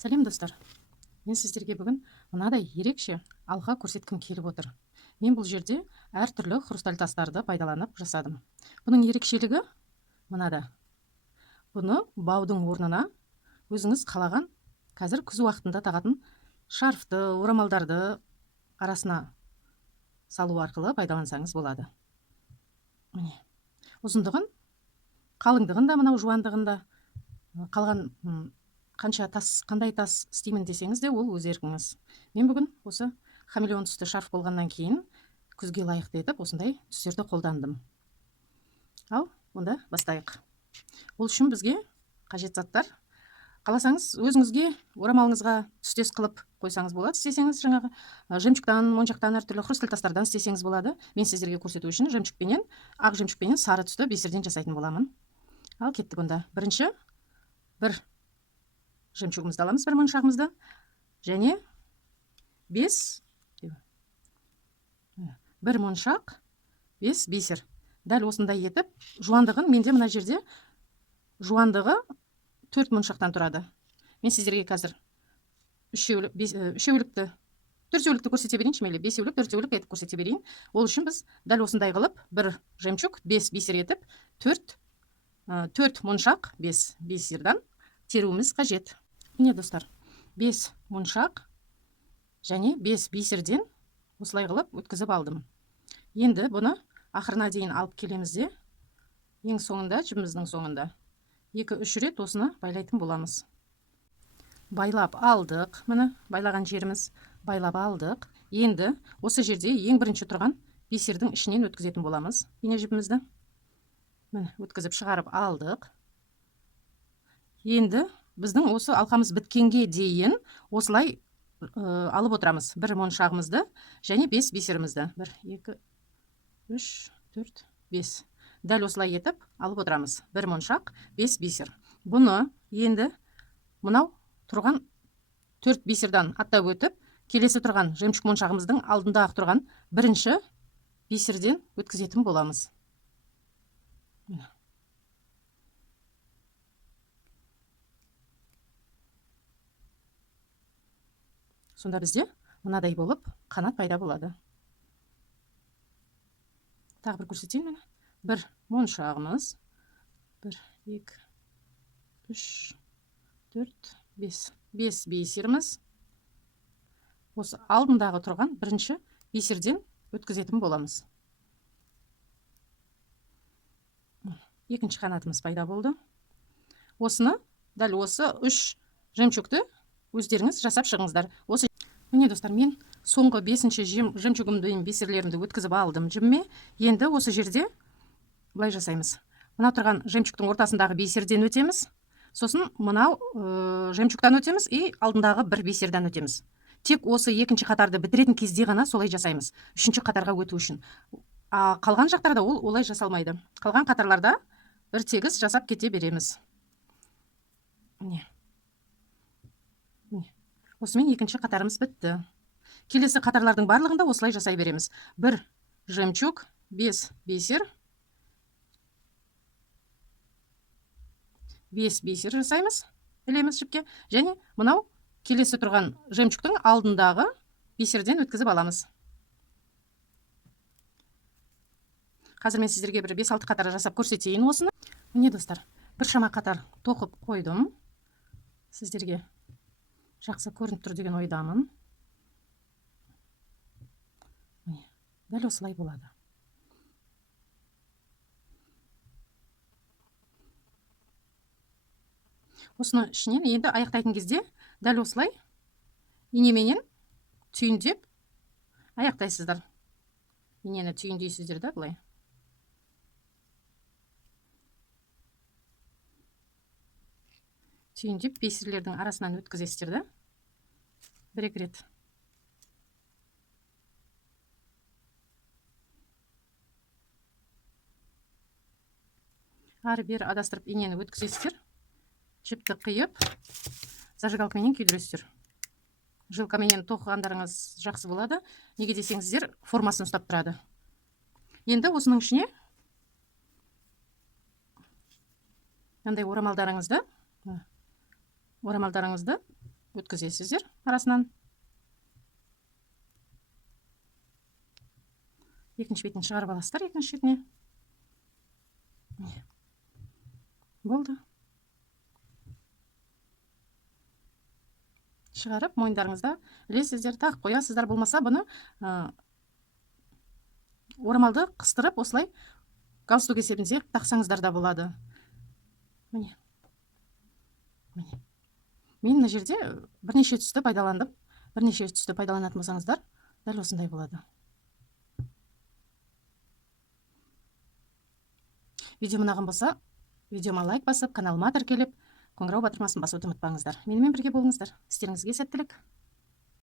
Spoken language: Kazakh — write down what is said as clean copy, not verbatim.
Сәлем достар, мен сіздерге бүгін мынадай ерекше алға көрсеткім келіп отыр. Мен бұл жерде әртүрлі хрусталь тастарды пайдаланып жасадым. Бұның ерекшелігі мынада. Бұны баудың орнына өзіңіз қалаған қазір күз уақытында тағатын шарфты, орамалдарды арасына салу арқылы пайдалансаңыз болады. Міне, ұзындығын, қалыңдығын да, мынау жуандығын да, қалған қандай тас істеймін десеңіз де ол өз еркіңіз. Мен бүгін осы хамелеон түсті шарф болғаннан кейін күзге лайықты етіп осындай түстерді қолдандым. Ал онда бастайық. Ол үшін бізге қажет заттар, қаласаңыз өзіңізге орамалыңызға түстес қылып қойсаңыз болады. Істесеңіз жаңағы жемчугтан, моншақтан, әртүрлі хрусталь тастардан істесеңіз болады. Мен сіздерге көрсету үшін жемчугпенен, ақ жемчугпенен сары түсті бисерден жасайтын боламын. Ал кеттік онда. Бірінші бір жемчугымызды аламыз, бір моншағымызды, және бір моншақ 5 бисер. Дәл осындай етіп, жуандығын менде мына жерде жуандығы 4 моншақтан тұрады. Мен сіздерге қазір төртеулікті көрсете берейінші, мейлі бесеулік, төртеулік етіп көрсете берейін. Ол үшін біз дәл осындай қылып бір жемчуг 5 бисер етіп 4 моншақ 5 бисердан теруіміз қажет. Міне достар, 5 моншақ және 5 бисерден осылай қылып өткізіп алдым. Енді бұны ақырына дейін алып келеміз де, ең соңында, жібіміздің соңында 2-3 рет осыны байлайтын боламыз. Байлап алдық, міне байлаған жеріміз байлап алдық. Енді осы жерде ең бірінші тұрған бисердің ішінен өткізетін боламыз. Ине жібімізді міне өткізіп шығарып алдық. Енді біздің осы алқамыз біткенге дейін осылай алып отырамыз. Бір моншағымызды және 5 бисерімізді. 1, 2, 3, 4, 5. Дәл осылай етіп алып отырамыз. Бір моншақ, 5 бисер. Бұны енді мынау тұрған 4 бисердан аттап өтіп, келесі тұрған жемчуг моншағымыздың алдындағы тұрған бірінші бисерден өткізетін боламыз. Сонда бізде мынадай болып қанат пайда болады. Тағы бір көрсетейін. Бір моншағымыз. 1, 2, 3, 4, 5. 5 бисеріміз. Осы алдындағы тұрған бірінші бисерден өткізетін боламыз. Екінші қанатымыз пайда болды. Осыны, дәл осы 3 жемчугті өздеріңіз жасап шығыңыздар. Міне достар, мен соңғы 5-ші жемчугімді бисерлерімді өткізіп алдым жібіме. Енді осы жерде былай жасаймыз. Мынау тұрған жемчугтың ортасындағы бисерден өтеміз. Сосын мынау жемчугтан өтеміз и алдындағы бір бисерден өтеміз. Тек осы екінші қатарды бітіретін кезде ғана солай жасаймыз. Үшінші қатарға өту үшін. Қалған жақтарда ол олай жасалмайды. Қалған қатарларда бір тегіс жасап кете береміз. Міне. Осымен екінші қатарымыз бітті. Келесі қатарлардың барлығында осылай жасай береміз. Бір жемчуг, 5 бисер. 5 бисер жасаймыз. Ілеміз жіпке. Және мынау келесі тұрған жемчугтың алдындағы бисерден өткізіп аламыз. Қазір мен сіздерге бір 5-6 қатар жасап көрсетейін осыны. Міне достар, бір шама қатар тоқып қойдым. Сіздерге жақсы көрініп тұр деген ойдамын. Дәл осылай болады. Осыны ішінен енді аяқтайтын кезде дәл осылай инеменен түйіндеп аяқтайсыздар. Инені түйіндейсіздер да былай. Түйіндеп бисерлердің арасынан өткізесіздер да. 1-2 рет. Ары-бері адастырып инені өткізесіздер. Жіпті қиып, зажигалкамен күйдіресіздер. Жилкамен тоқығандарыңыз жақсы болады. Неге десеңіздер, формасын ұстап тұрады. Енді осының ішіне мындай орамалдарыңызды өткізесіздер арасынан. Екінші бетін шығарып аласыздар, екінші шетіне. Болды. Шығарып, мойындарыңызда ілесіздер, тағып қоясыздар. Болмаса бұны орамалды қыстырып, осылай галстук есебінде тақсаңыздар да болады. Міне. Мен мына жерде бірнеше түсті пайдаландым. Бірнеше түсті пайдаланатын болсаңыздар, дәл осындай болады. Видео ұнаған болса, видеома лайк басып, каналыма тіркеліп, қоңырау батырмасын басуды ұмытпаңыздар. Менімен бірге болыңыздар. Істеріңізге сәттілік.